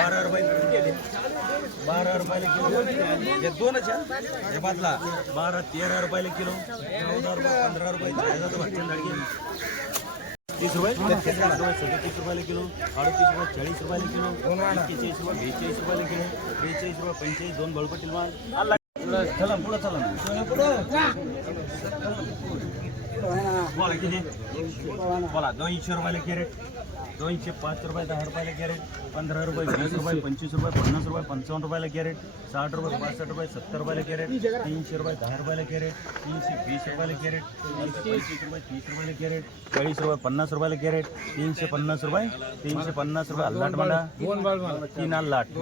12 रुपये 12 रुपयाला किलो हे दोनच आहे हे बदला 12 13 रुपयाला किलो 14 रुपये 15 रुपये 30 रुपये 37 रुपयाला किलो 38 रुपये 40 रुपयाला किलो 41 रुपये 42 रुपयाला किलो 43 रुपये 45 दोन बळपटील माल चला पुढं चला बोला किती बोला 200 रुपयाला कॅरेट 205 रुपये 10 रुपयाला कॅरेट 15 रुपये 20 रुपये 25 रुपये 50 रुपये 55 रुपयाला कॅरेट 60 रुपये 65 रुपये 70 रुपयाला कॅरेट 300 रुपये 10 रुपयाला कॅरेट 320 रुपयाला कॅरेट 325 रुपये 30 रुपयाला कॅरेट 40 रुपये 50 रुपयाला कॅरेट 350 रुपये 350 रुपये अल्लाट मांडा 3 अल्लाट 2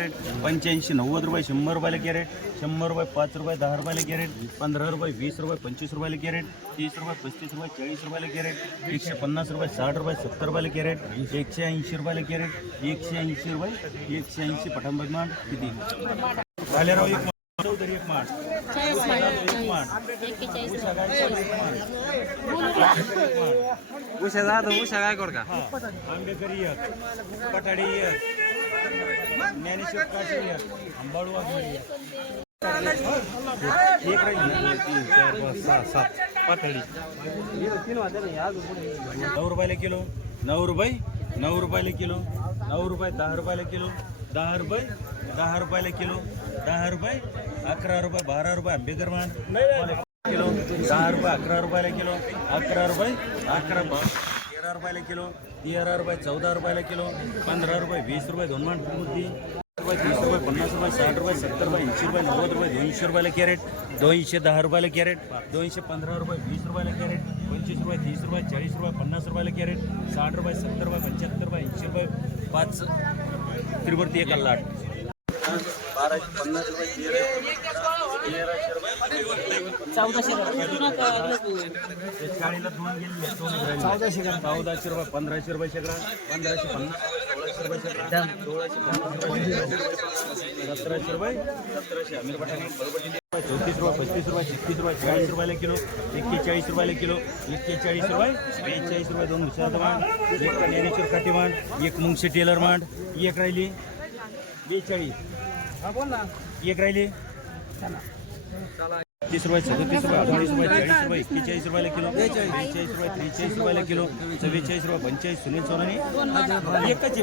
85 90 रुपये 100 रुपयाला कॅरेट 100 रुपये 5 रुपये 10 रुपयाला कॅरेट 15 रुपये 20 रुपये 25 रुपयाला कॅरेट 30 रुपये 35 रुपये 40 रुपयाला कॅरेट 150 रुपये 60 रुपये 70 रुपयाला कॅरेट 180 रुपयाला कॅरेट 180 रुपये 180 पठाण बदमान किती भालेराव एक चौधरी एक माठ उषा जाधव उषा गायकवाड का आंबेकरी एक पठाडी एक ज्ञानेश्वर काशी एक अंबाळू एक राहील 3 4 5 6 7 पातळी 9 रुपयाला किलो 9 रुपये 9 रुपयाला किलो 9 रुपये 10 रुपयाला किलो 10 रुपये 10 रुपयाला किलो 10 रुपये 11 रुपये 12 रुपये आंबेकर मान किलो 10 रुपये 11 रुपयाला किलो 11 रुपये 11 13 रुपयाला किलो 13 रुपये 14 रुपयाला किलो 15 रुपये 20 रुपये दोन मान मूर्ती 30 रुपये 50 रुपये 60 रुपये 70 रुपये 80 रुपये 90 रुपये 200 रुपयाला कॅरेट 210 रुपयाला कॅरेट 215 रुपये 20 रुपयाला कॅरेट 25 रुपये 30 रुपये 40 रुपये 50 रुपयाला कॅरेट 60 रुपये 70 रुपये 75 रुपये 80 रुपये 5 त्रिवर्ती एक अल्लाट 1250 रुपये 1300 रुपये 1400 रुपये 1500 रुपये शेकडा 1550 1600 रुपये शेकडा 1700 रुपये 1700 अमीर पठाण 34 रुपये 35 रुपये 36 रुपये 40 रुपयाला किलो 41 रुपयाला किलो 41 रुपये 42 रुपये दोन विचार मांड एक ज्ञानेश्वर काठी मांड एक मुंगशी टेलर मांड एक राहिली 42 एक राहिली 30 रुपये 37 रुपये 38 रुपये 40 रुपये 41 रुपयाला किलो 42 रुपये 43 रुपयाला किलो 44 रुपये 45 सुनील सोनानी एकच